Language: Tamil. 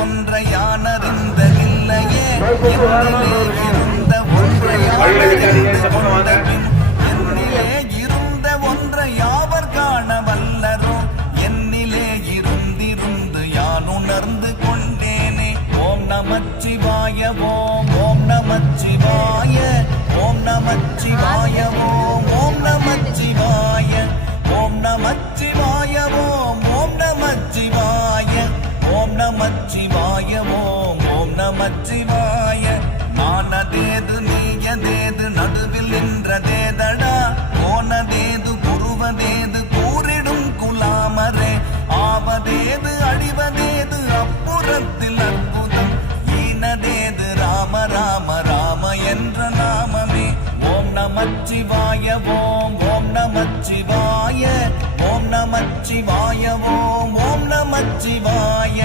ஒன்றை யானறிந்ததில்லையே என்னிலே இருந்த ஒன்றை யானறிந்து கொண்ட பின் என்னிலே இருந்த ஒன்றை யாவர் காண வல்லரோ என்னிலே இருந்திருந்து யான் உணர்ந்து கொண்டேனே ஓம் நமச்சிவாய ஓம் ஓம் நமச்சிவாய ஓம் நமச்சிவாய ஓம் ஓம் நமச்சிவாய ஓம் நமச்சிவாய ஓம் ஓம் நமச்சிவாய ஓம் நமச்சிவாய ஓம் ஓம் நமச்சிவாய நானதேது நீயதேது நடுவில் நின்றதேதடா போனதேது குருவதேது கூறிடும் குலாமரே ஆவதேது அழிவதேது அப்புறத்தில் அற்புதம் ஈனதேது ராம ராம ராம என்ற நாமமே ஓம் நமச்சிவாய ஓம் ஓம் நமச்சிவாய ஓம் நமச்சிவாய ஓம் ஓம் நமச்சிவாய